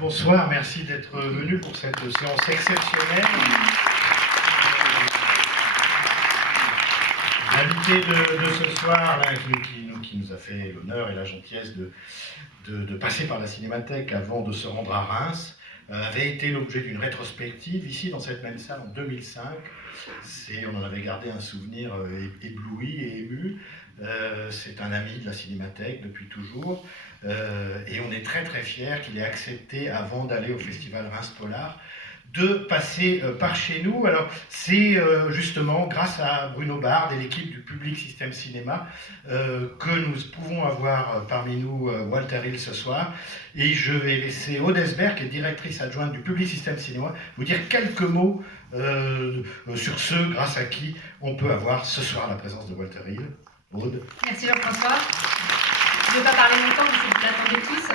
Bonsoir, merci d'être venu pour cette séance exceptionnelle. L'invité de ce soir, là, qui nous a fait l'honneur et la gentillesse de passer par la Cinémathèque avant de se rendre à Reims, avait été l'objet d'une rétrospective ici dans cette même salle en 2005. On en avait gardé un souvenir ébloui et ému. C'est un ami de la Cinémathèque depuis toujours. Et on est très très fiers qu'il ait accepté, avant d'aller au festival Reims Polar, de passer par chez nous. Alors c'est justement grâce à Bruno Bard et l'équipe du Public Système Cinéma que nous pouvons avoir parmi nous Walter Hill ce soir. Et je vais laisser Aude Esbert, qui est directrice adjointe du Public Système Cinéma, vous dire quelques mots sur ceux grâce à qui on peut avoir ce soir la présence de Walter Hill. Aude. Merci Jean-François. Je ne vais pas parler longtemps, parce que vous l'attendez tous,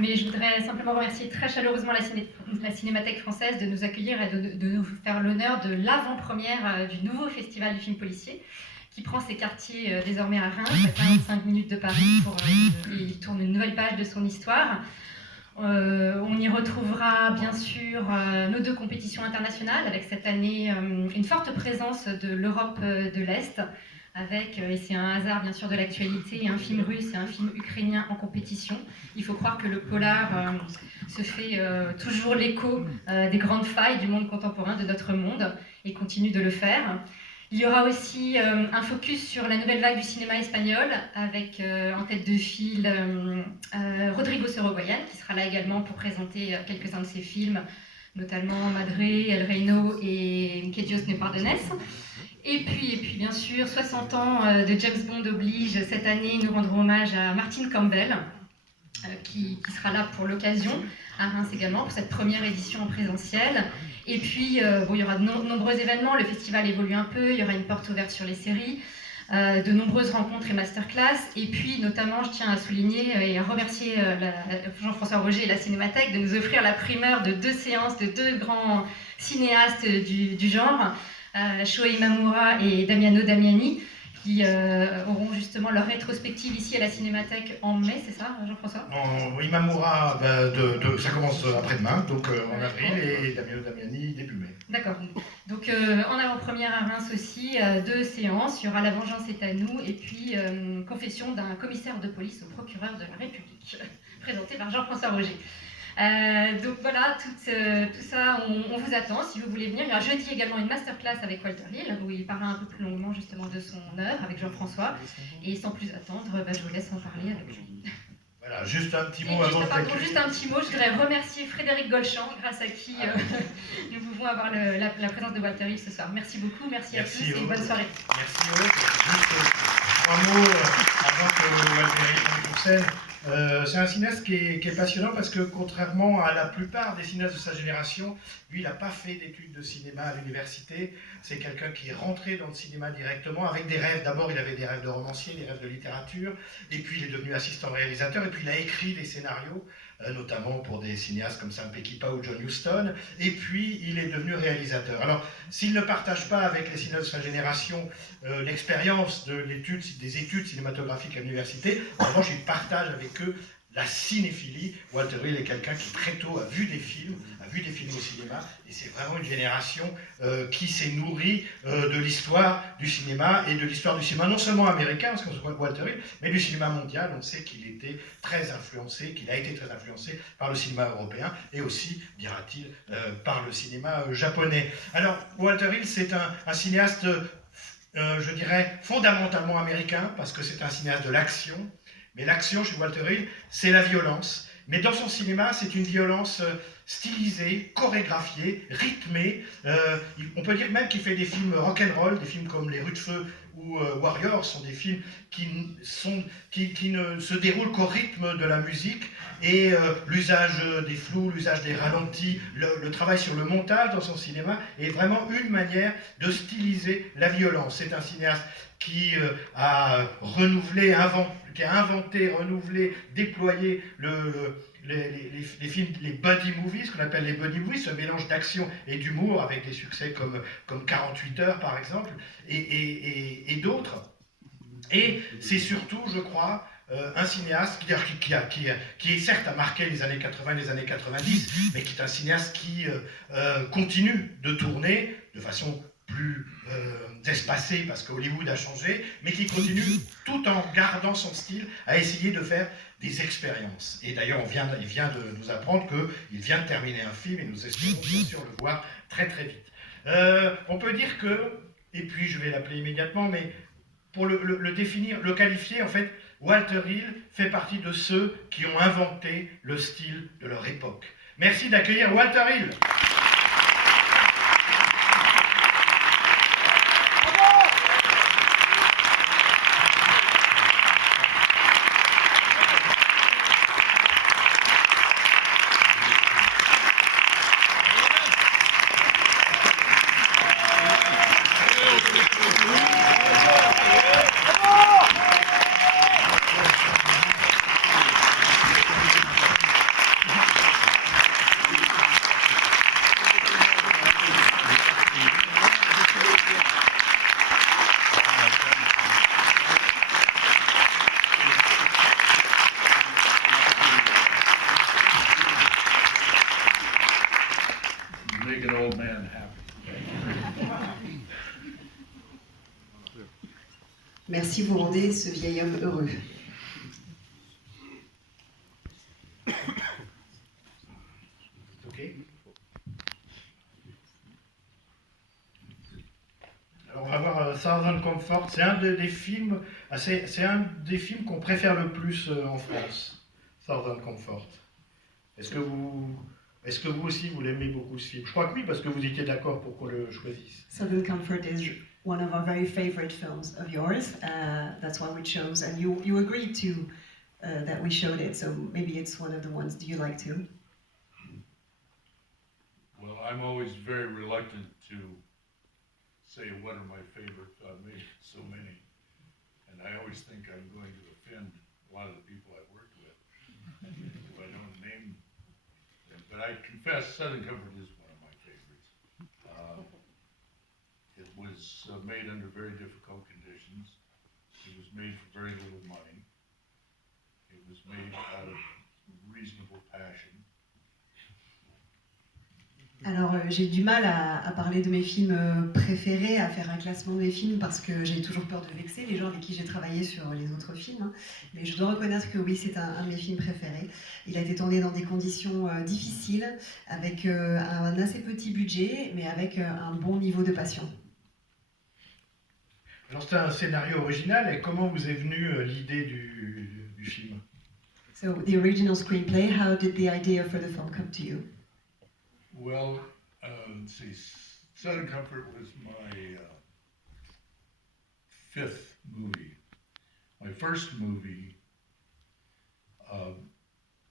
mais je voudrais simplement remercier très chaleureusement la Cinémathèque française de nous accueillir et de nous faire l'honneur de l'avant-première du nouveau festival du film policier, qui prend ses quartiers désormais à Reims, à 45 minutes de Paris, il tourne une nouvelle page de son histoire. On y retrouvera bien sûr nos deux compétitions internationales, avec cette année une forte présence de l'Europe de l'Est, avec, et c'est un hasard bien sûr de l'actualité, un film russe et un film ukrainien en compétition. Il faut croire que le polar se fait toujours l'écho des grandes failles du monde contemporain, de notre monde, et continue de le faire. Il y aura aussi un focus sur la nouvelle vague du cinéma espagnol, avec en tête de file Rodrigo Sorogoyen, qui sera là également pour présenter quelques-uns de ses films, notamment Madré, El Reino et Que Dios me pardones. Et puis bien sûr, 60 ans de James Bond oblige. Cette année, nous rendrons hommage à Martin Campbell, qui sera là pour l'occasion, à Reims également, pour cette première édition en présentiel. Et puis, il y aura de nombreux événements, le festival évolue un peu, il y aura une porte ouverte sur les séries, de nombreuses rencontres et masterclass. Et puis, notamment, je tiens à souligner et à remercier Jean-François Roger et la Cinémathèque de nous offrir la primeur de 2 séances de 2 grands cinéastes du genre, Shohei Imamura et Damiano Damiani, qui auront justement leur rétrospective ici à la Cinémathèque en mai, c'est ça Jean-François? Imamura, ça commence après-demain, donc en avril, et Damiano Damiani début mai. D'accord. Donc en avant-première à Reims aussi, 2 séances, il y aura La vengeance est à nous, et puis Confession d'un commissaire de police au procureur de la République, présenté par Jean-François Roger. Donc voilà, tout ça, on vous attend si vous voulez venir. Il y aura jeudi également une masterclass avec Walter Hill, où il parlera un peu plus longuement justement de son œuvre avec Jean-François. Et sans plus attendre, je vous laisse en parler avec lui. Voilà, juste un petit mot Juste un petit mot, je voudrais remercier Frédéric Golchamp, grâce à qui nous pouvons avoir la présence de Walter Hill ce soir. Merci beaucoup, merci à tous et bonne soirée. Merci Aude. Juste 3 mots avant que Walter Hill monte sur scène. C'est un cinéaste qui est passionnant parce que, contrairement à la plupart des cinéastes de sa génération, lui, il n'a pas fait d'études de cinéma à l'université. C'est quelqu'un qui est rentré dans le cinéma directement avec des rêves. D'abord, il avait des rêves de romancier, des rêves de littérature, et puis il est devenu assistant réalisateur, et puis il a écrit des scénarios, notamment pour des cinéastes comme Sam Peckinpah ou John Huston, et puis il est devenu réalisateur. Alors, s'il ne partage pas avec les cinéastes de sa génération l'expérience des études cinématographiques à l'université, en revanche, il partage avec eux la cinéphilie. Walter Hill est quelqu'un qui très tôt a vu des films au cinéma, et c'est vraiment une génération qui s'est nourrie de l'histoire du cinéma, et de l'histoire du cinéma non seulement américain, parce qu'on se voit Walter Hill, mais du cinéma mondial. On sait qu'il a été très influencé par le cinéma européen, et aussi, dira-t-il, par le cinéma japonais. Alors, Walter Hill, c'est un cinéaste, je dirais, fondamentalement américain, parce que c'est un cinéaste de l'action. Mais l'action chez Walter Hill, c'est la violence. Mais dans son cinéma, c'est une violence stylisée, chorégraphiée, rythmée. On peut dire même qu'il fait des films rock'n'roll, des films comme Les Rues de Feu ou Warriors, sont des films qui ne se déroulent qu'au rythme de la musique. Et l'usage des flous, l'usage des ralentis, le travail sur le montage dans son cinéma est vraiment une manière de styliser la violence. C'est un cinéaste qui a inventé, renouvelé, déployé les films, les buddy movies, ce qu'on appelle les buddy movies, ce mélange d'action et d'humour avec des succès comme 48 heures par exemple, et d'autres. Et c'est surtout, je crois, un cinéaste qui certes a marqué les années 80 et les années 90, mais qui est un cinéaste qui continue de tourner de façon plus espacée parce que Hollywood a changé, mais qui continue tout en gardant son style à essayer de faire des expériences. Et d'ailleurs, il vient de nous apprendre qu'il vient de terminer un film et nous espérons bien sûr le voir très très vite. On peut dire que, et puis je vais l'appeler immédiatement, mais pour le définir, le qualifier, en fait, Walter Hill fait partie de ceux qui ont inventé le style de leur époque. Merci d'accueillir Walter Hill. Make an old man happy. Merci, vous rendez ce vieil homme heureux. Ok. Alors on va voir Southern Comfort. C'est un des films, c'est un des films qu'on préfère le plus en France. Southern Comfort. Est-ce que vous aussi vous l'aimez beaucoup ce film? Je crois que oui, parce que vous étiez d'accord pour qu'on le choisisse. Southern Comfort is one of our very favorite films of yours. That's why we chose, and you agreed to that we showed it. So maybe it's one of the ones. Do you like to? Well, I'm always very reluctant to say what are my favorites. I've made so many, and I always think I'm going to offend a lot of the people I've worked with if I don't name them. But I confess, Southern Comfort is one of my favorites. It was made under very difficult conditions. It was made for very little money. It was made out of reasonable passion. Alors j'ai du mal à parler de mes films préférés, à faire un classement de mes films parce que j'ai toujours peur de vexer les gens avec qui j'ai travaillé sur les autres films. Hein. Mais je dois reconnaître que oui, c'est un de mes films préférés. Il a été tourné dans des conditions difficiles, avec un assez petit budget, mais avec un bon niveau de passion. Alors c'est un scénario original, et comment vous est venue l'idée du film? So the original screenplay, how did the idea for the film come to you? Well, let's see, Southern Comfort was my fifth movie. My first movie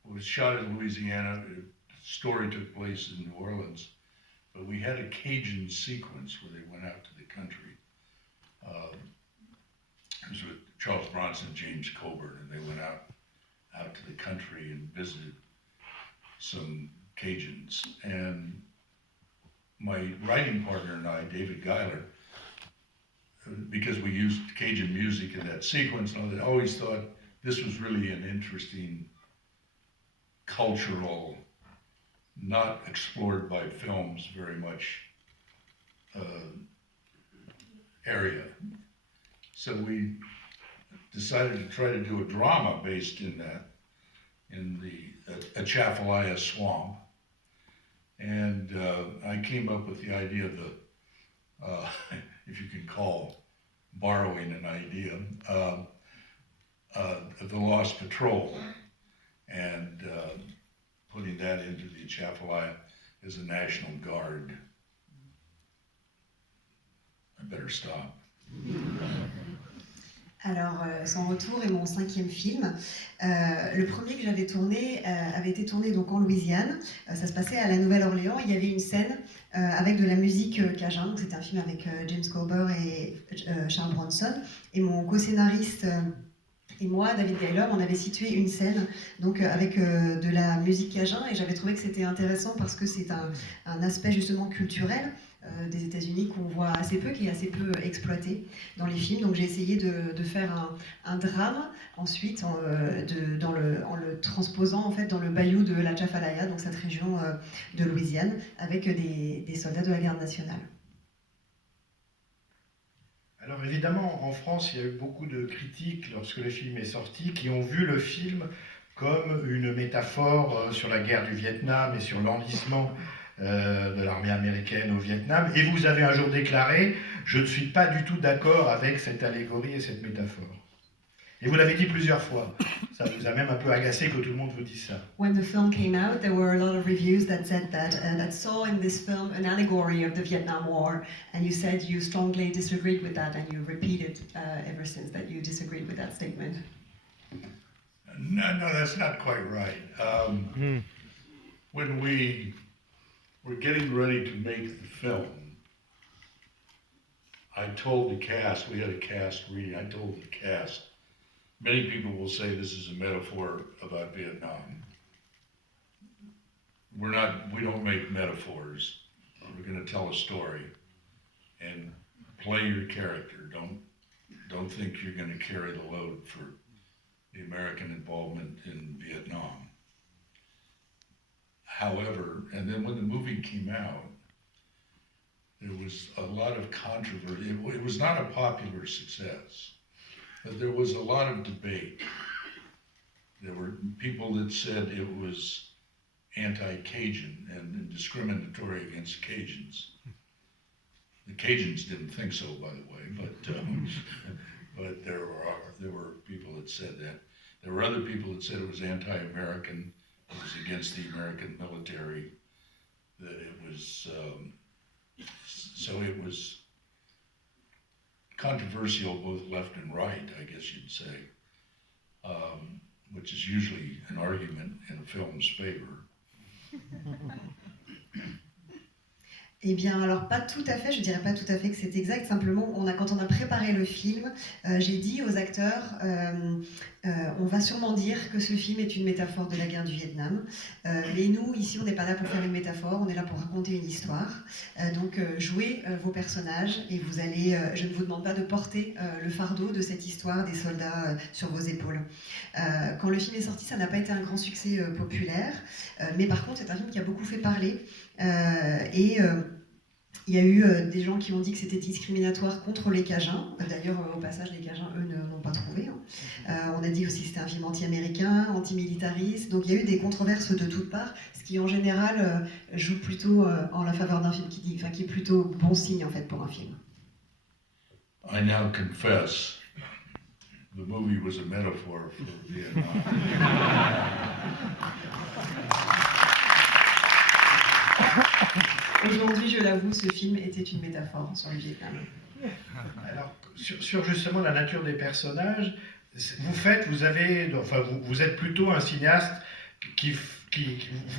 was shot in Louisiana. The story took place in New Orleans, but we had a Cajun sequence where they went out to the country. It was with Charles Bronson and James Coburn, and they went out to the country and visited some Cajuns. And my writing partner and I, David Geiler, because we used Cajun music in that sequence, I always thought this was really an interesting cultural, not explored by films very much, area. So we decided to try to do a drama based in that, in the Atchafalaya Swamp. And I came up with the idea of the, if you can call borrowing an idea, the Lost Patrol, and putting that into the Atchafalaya as a National Guard. I better stop. Alors, Sans retour est mon 5e film. Le premier que j'avais tourné avait été tourné donc en Louisiane. Ça se passait à la Nouvelle-Orléans. Il y avait une scène avec de la musique cajun. C'était un film avec James Coburn et Charles Bronson. Et mon co-scénariste et moi, David Geiler, on avait situé une scène donc, avec de la musique cajun. Et j'avais trouvé que c'était intéressant parce que c'est un aspect justement culturel des États-Unis qu'on voit assez peu, qui est assez peu exploité dans les films. Donc j'ai essayé de faire un drame ensuite en le transposant en fait dans le bayou de la Chafalaya, donc cette région de Louisiane, avec des soldats de la garde nationale. Alors évidemment, en France, il y a eu beaucoup de critiques lorsque le film est sorti, qui ont vu le film comme une métaphore sur la guerre du Vietnam et sur l'enlisement de l'armée américaine au Vietnam. Et vous avez un jour déclaré « Je ne suis pas du tout d'accord avec cette allégorie et cette métaphore ». Et vous l'avez dit plusieurs fois. Ça vous a même un peu agacé que tout le monde vous dise ça. When the film came out, there were a lot of reviews that said that saw in this film an allegory of the Vietnam War, and you said you strongly disagreed with that, and you repeated ever since that you disagreed with that statement. No, that's not quite right. When we were getting ready to make the film, I told the cast, we had a cast reading, I told the cast, many people will say this is a metaphor about Vietnam. We don't make metaphors. We're going to tell a story and play your character. Don't think you're going to carry the load for the American involvement in Vietnam. However, and then when the movie came out, there was a lot of controversy. It was not a popular success, but there was a lot of debate. There were people that said it was anti-Cajun and discriminatory against Cajuns. The Cajuns didn't think so, by the way, but there were people that said that. There were other people that said it was anti-American, it was against the American military, that it was, so it was controversial both left and right, I guess you'd say, which is usually an argument in a film's favor. Eh bien, alors pas tout à fait, je dirais pas tout à fait que c'est exact, simplement quand on a préparé le film, j'ai dit aux acteurs, on va sûrement dire que ce film est une métaphore de la guerre du Vietnam, mais nous, ici, on n'est pas là pour faire une métaphore, on est là pour raconter une histoire, donc jouez vos personnages et vous allez, je ne vous demande pas de porter le fardeau de cette histoire des soldats sur vos épaules. Quand le film est sorti, ça n'a pas été un grand succès populaire, mais par contre, c'est un film qui a beaucoup fait parler, il y a eu des gens qui ont dit que c'était discriminatoire contre les Cajuns. D'ailleurs, au passage, les Cajuns, eux, ne l'ont pas trouvé. On a dit aussi que c'était un film anti-américain, anti-militariste. Donc il y a eu des controverses de toutes parts, ce qui en général joue plutôt en la faveur d'un film qui est plutôt bon signe en fait pour un film. I now confess, the movie was a metaphor for Vietnam. Aujourd'hui, je l'avoue, ce film était une métaphore sur le Vietnam. Alors, sur justement la nature des personnages, vous êtes plutôt un cinéaste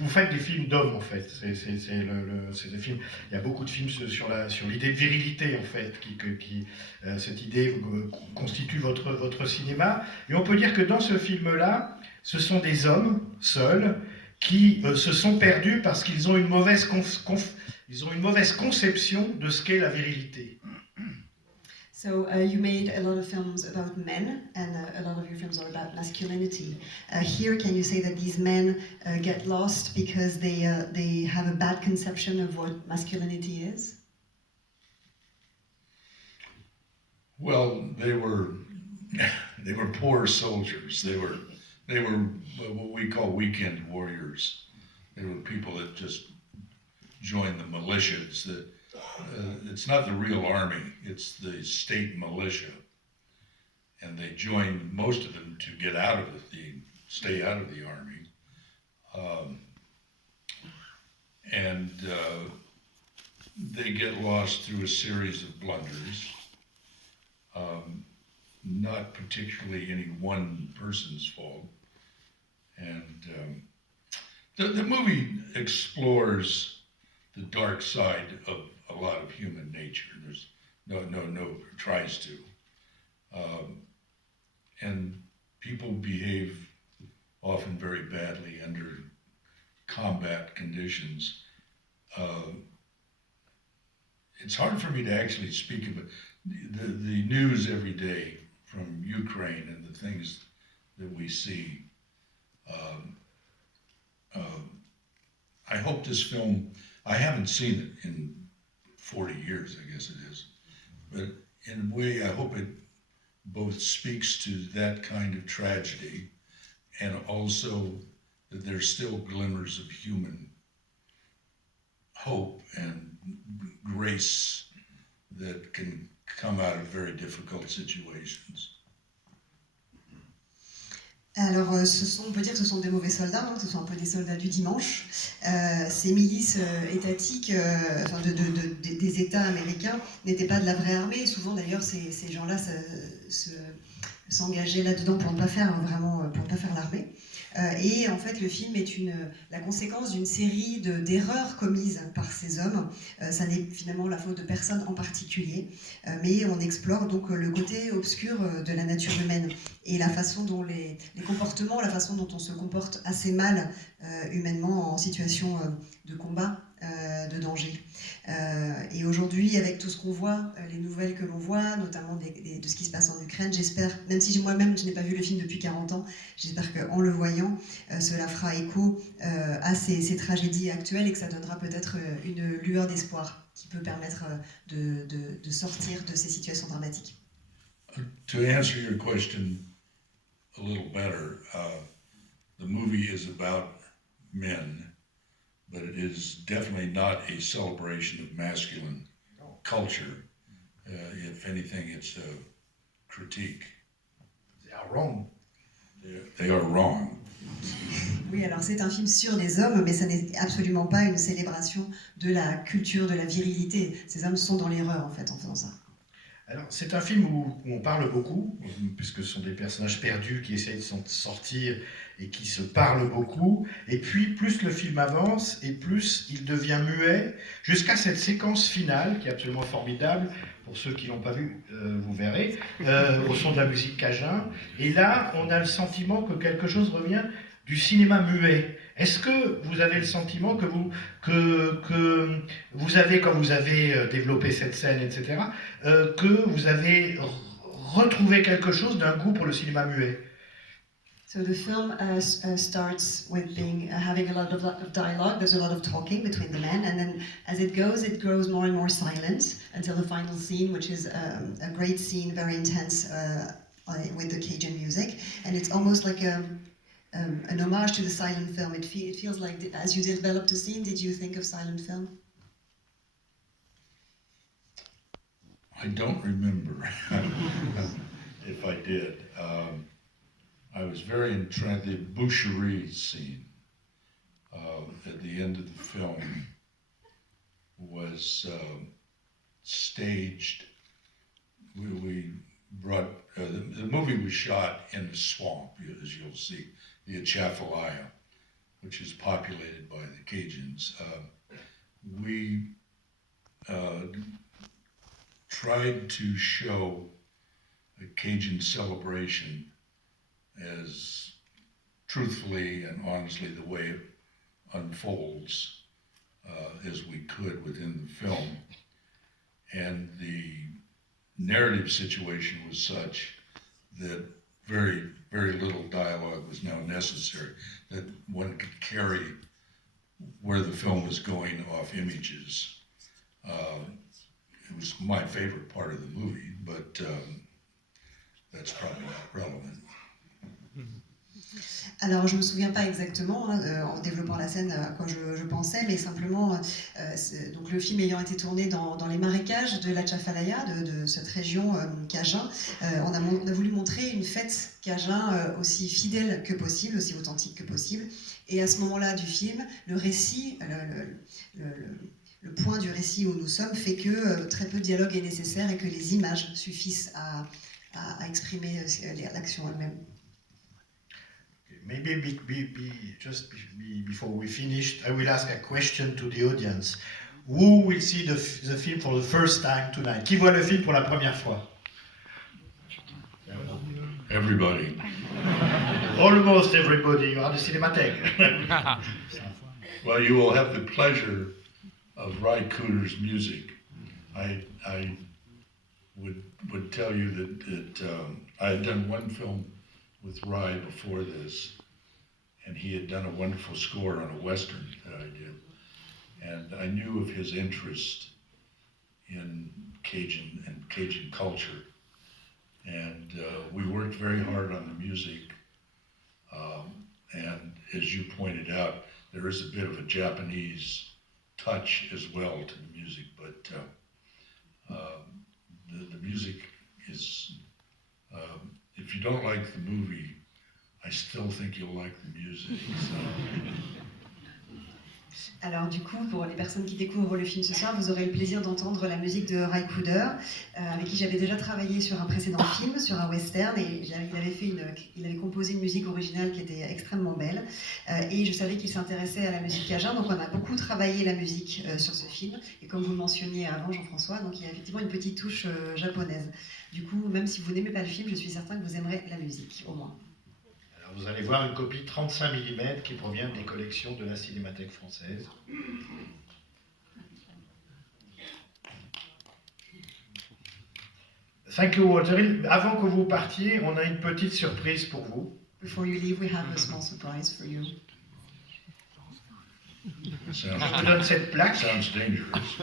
vous faites des films d'hommes en fait. C'est des films. Il y a beaucoup de films sur l'idée de virilité en fait, cette idée constitue votre cinéma. Et on peut dire que dans ce film-là, ce sont des hommes seuls qui se sont perdus parce qu'ils ont une mauvaise conception de ce qu'est la virilité. So you made a lot of films about men, and a lot of your films are about masculinity. Here, can you say that these men get lost because they have a bad conception of what masculinity is? Well, they were poor soldiers. They were what we call weekend warriors. They were people that just joined the militias. It's not the real army, it's the state militia. And they joined, most of them, to get out of stay out of the army. They get lost through a series of blunders. Not particularly any one person's fault. And the movie explores the dark side of a lot of human nature. There's tries to. And people behave often very badly under combat conditions. it's hard for me to actually speak of it. The news every day from Ukraine and the things that we see. I hope this film, I haven't seen it in 40 years, I guess it is, but in a way, I hope it both speaks to that kind of tragedy and also that there's still glimmers of human hope and grace that can come out of very difficult situations. Alors, on peut dire que ce sont des mauvais soldats, hein, que ce sont un peu des soldats du dimanche. Ces milices étatiques des États américains n'étaient pas de la vraie armée. Souvent, d'ailleurs, ces gens-là s'engageaient là-dedans pour ne pas faire l'armée. Et en fait, le film est la conséquence d'une série d'erreurs commises par ces hommes. Ça n'est finalement la faute de personne en particulier, mais on explore donc le côté obscur de la nature humaine et la façon dont les comportements, la façon dont on se comporte assez mal humainement en situation de combat, de danger. Et aujourd'hui, avec tout ce qu'on voit, les nouvelles que l'on voit, notamment de ce qui se passe en Ukraine, j'espère, même si moi-même je n'ai pas vu le film depuis 40 ans, j'espère qu'en le voyant, cela fera écho à ces tragédies actuelles et que ça donnera peut-être une lueur d'espoir qui peut permettre de sortir de ces situations dramatiques. To answer your question a little better, the movie is about men, but it is definitely not a celebration of masculine culture. If anything, it's a critique. They are wrong. They are wrong. Oui, alors c'est un film sur les hommes, mais ça n'est absolument pas une célébration de la culture, de la virilité. Ces hommes sont dans l'erreur, en fait, en faisant ça. Alors, c'est un film où on parle beaucoup, puisque ce sont des personnages perdus qui essayent de s'en sortir et qui se parlent beaucoup. Et puis, plus le film avance, et plus il devient muet, jusqu'à cette séquence finale, qui est absolument formidable. Pour ceux qui ne l'ont pas vu, vous verrez, au son de la musique cajun. Et là, on a le sentiment que quelque chose revient du cinéma muet. Est-ce que vous avez le sentiment que vous avez, quand vous avez développé cette scène, etc., que vous avez retrouvé quelque chose d'un goût pour le cinéma muet? So the film starts with having a lot of dialogue. There's a lot of talking between the men, and then as it grows more and more silent until the final scene, which is a great scene, very intense, with the Cajun music, and it's almost like an homage to the silent film. It feels like, as you developed the scene, did you think of silent film? I don't remember if I did. I was very entranced. The boucherie scene at the end of the film was staged. We brought, the movie was shot in a swamp, as you'll see, the Atchafalaya, which is populated by the Cajuns. We tried to show a Cajun celebration as truthfully and honestly the way it unfolds as we could within the film. And the narrative situation was such that very, very little dialogue was now necessary, that one could carry where the film was going off images. It was my favorite part of the movie, but that's probably not relevant. Alors, je ne me souviens pas exactement, en développant la scène, à quoi je pensais, mais simplement, donc le film ayant été tourné dans les marécages de l'Atchafalaya, de cette région cajun, on a voulu montrer une fête cajun aussi fidèle que possible, aussi authentique que possible. Et à ce moment-là du film, le récit, le point du récit où nous sommes fait que très peu de dialogue est nécessaire et que les images suffisent à exprimer l'action elle-même. Maybe before we finish, I will ask a question to the audience. Who will see the film for the first time tonight? Qui voit le film pour la première fois? Everybody. Almost everybody. You are the Cinémathèque. Well, you will have the pleasure of Ry Cooder's music I would tell you that I had done one film with Rai before this, and he had done a wonderful score on a Western that I did. And I knew of his interest in Cajun culture. And we worked very hard on the music. And as you pointed out, there is a bit of a Japanese touch as well to the music, but the music is, if you don't like the movie, I still think you'll like the music. So. Alors du coup, pour les personnes qui découvrent le film ce soir, vous aurez le plaisir d'entendre la musique de Ry Cooder, avec qui j'avais déjà travaillé sur un précédent film, sur un western, et il avait composé une musique originale qui était extrêmement belle, et je savais qu'il s'intéressait à la musique cajun, donc on a beaucoup travaillé la musique sur ce film, et comme vous le mentionniez avant, Jean-François, donc il y a effectivement une petite touche japonaise. Du coup, même si vous n'aimez pas le film, je suis certain que vous aimerez la musique, au moins. Vous allez voir une copie 35 mm qui provient des collections de la Cinémathèque française. Thank you, Walter. Avant que vous partiez, on a une petite surprise pour vous. Before you leave, we have a small surprise for you. Je vous donne cette plaque. Sounds dangerous.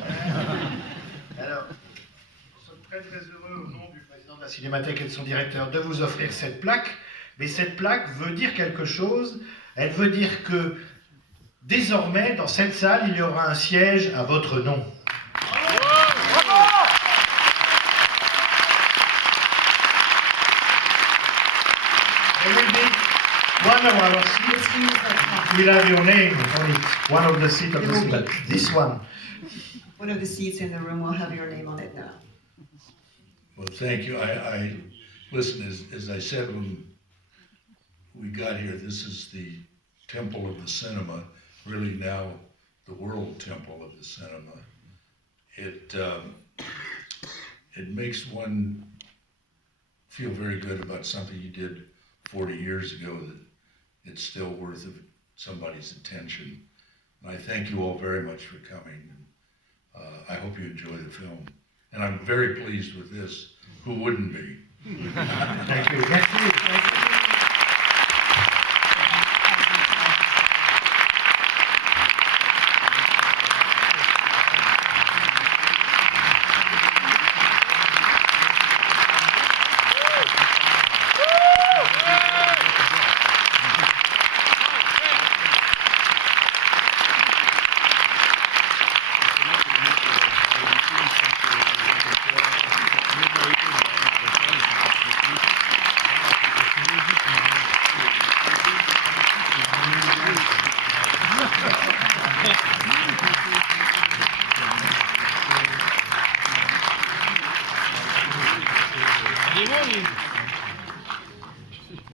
Alors, nous sommes très très heureux au nom du président de la Cinémathèque et de son directeur de vous offrir cette plaque. Mais cette plaque veut dire quelque chose. Elle veut dire que désormais, dans cette salle, il y aura un siège à votre nom. There will be one of our seats will have your name on it. One of the seats of the cinema. This one. One of the seats in the room will have your name on it now. Well, thank you. I listen, as I said when we got here, this is the temple of the cinema, really now the world temple of the cinema. It makes one feel very good about something you did 40 years ago, that it's still worth of somebody's attention. And I thank you all very much for coming. I hope you enjoy the film. And I'm very pleased with this. Who wouldn't be? Thank you. Thank you. Demônio!